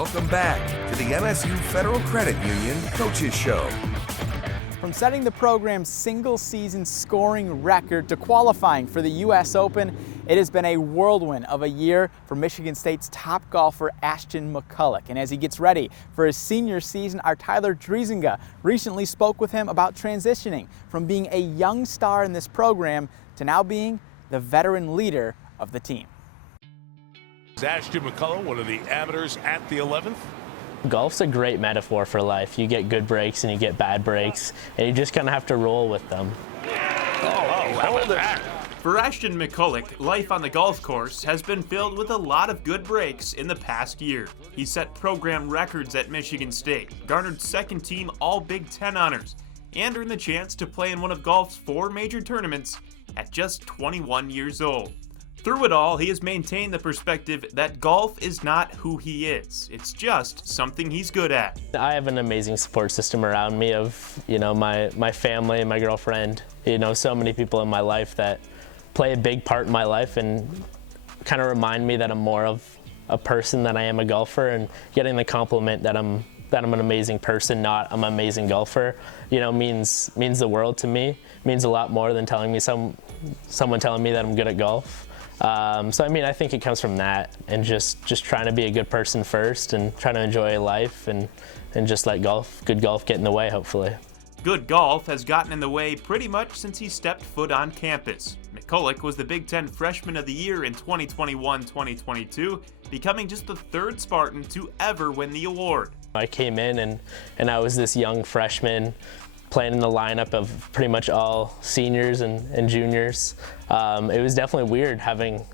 Welcome back to the MSU Federal Credit Union Coaches Show. From setting the program's single-season scoring record to qualifying for the U.S. Open, it has been a whirlwind of a year for Michigan State's top golfer, Ashton McCulloch. And as he gets ready for his senior season, our Tyler Driesinga recently spoke with him about transitioning from being a young star in this program to now being the veteran leader of the team. Ashton McCulloch, one of the amateurs at the 11th. Golf's a great metaphor for life. You get good breaks and you get bad breaks, and you just kind of have to roll with them. Hold it. For Ashton McCulloch, life on the golf course has been filled with a lot of good breaks in the past year. He set program records at Michigan State, garnered second-team All-Big Ten honors, and earned the chance to play in one of golf's 4 major tournaments at just 21 years old. Through it all, he has maintained the perspective that golf is not who he is. It's just something he's good at. I have an amazing support system around me of, my family and my girlfriend. So many people in my life that play a big part in my life and kind of remind me that I'm more of a person than I am a golfer, and getting the compliment that I'm an amazing person, not I'm an amazing golfer, means the world to me. Means a lot more than telling me someone telling me that I'm good at golf. I think it comes from that, and just trying to be a good person first and trying to enjoy life and just let good golf get in the way, hopefully. Good golf has gotten in the way pretty much since he stepped foot on campus. McCulloch was the Big Ten Freshman of the Year in 2021-2022, becoming just the 3rd Spartan to ever win the award. I came in and I was this young freshman playing in the lineup of pretty much all seniors and juniors. It was definitely weird having,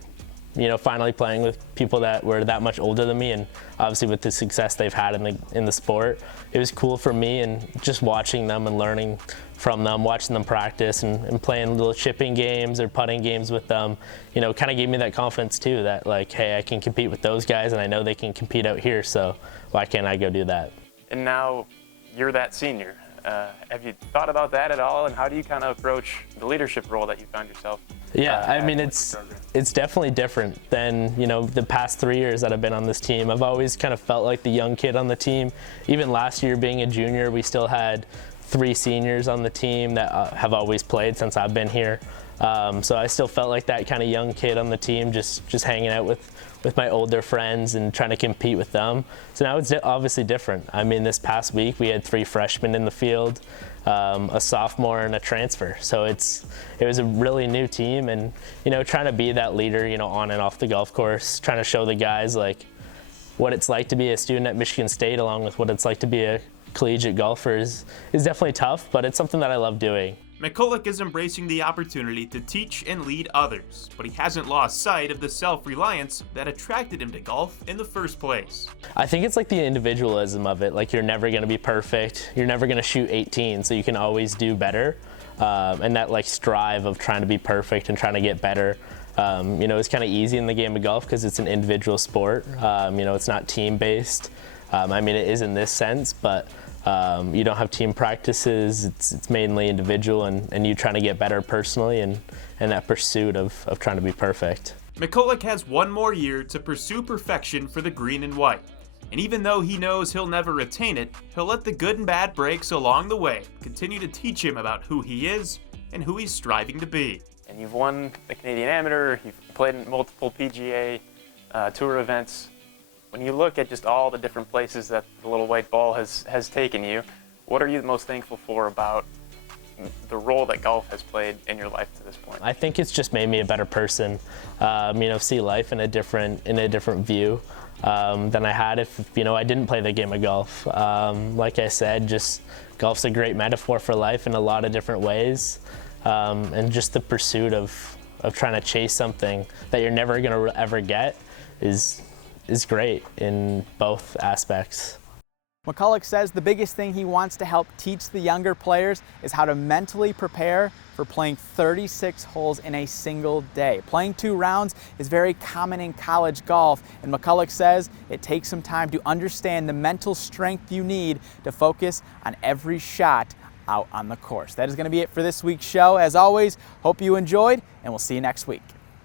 finally playing with people that were that much older than me, and obviously with the success they've had in the sport. It was cool for me, and just watching them and learning from them, watching them practice and playing little chipping games or putting games with them, kind of gave me that confidence too, that hey, I can compete with those guys and I know they can compete out here, so why can't I go do that? And now you're that senior. Have you thought about that at all, and how do you kind of approach the leadership role that you found yourself? Yeah, it's definitely different than the past 3 years that I've been on this team. I've always kind of felt like the young kid on the team. Even last year, being a junior, we still had 3 seniors on the team that have always played since I've been here. So I still felt like that kind of young kid on the team, just hanging out with my older friends and trying to compete with them. So now it's obviously different. This past week we had 3 freshmen in the field, a sophomore and a transfer. So it was a really new team, and trying to be that leader, on and off the golf course, trying to show the guys what it's like to be a student at Michigan State, along with what it's like to be a collegiate golfer is definitely tough, but it's something that I love doing. McCulloch is embracing the opportunity to teach and lead others, but he hasn't lost sight of the self-reliance that attracted him to golf in the first place. I think it's the individualism of it. You're never going to be perfect. You're never going to shoot 18, so you can always do better. And that strive of trying to be perfect and trying to get better, it's kind of easy in the game of golf because it's an individual sport. It's not team-based. It is in this sense, but you don't have team practices. It's mainly individual, and you trying to get better personally and that pursuit of trying to be perfect. McCulloch has 1 more year to pursue perfection for the green and white. And even though he knows he'll never attain it, he'll let the good and bad breaks along the way continue to teach him about who he is and who he's striving to be. And you've won the Canadian Amateur, you've played in multiple PGA Tour events. When you look at just all the different places that the little white ball has taken you, what are you most thankful for about the role that golf has played in your life to this point? I think it's just made me a better person. See life in a different view than I had if I didn't play the game of golf. Like I said, just golf's a great metaphor for life in a lot of different ways, and just the pursuit of trying to chase something that you're never going to ever get is great in both aspects. McCulloch says the biggest thing he wants to help teach the younger players is how to mentally prepare for playing 36 holes in a single day. Playing 2 rounds is very common in college golf, and McCulloch says it takes some time to understand the mental strength you need to focus on every shot out on the course. That is going to be it for this week's show. As always, hope you enjoyed, and we'll see you next week.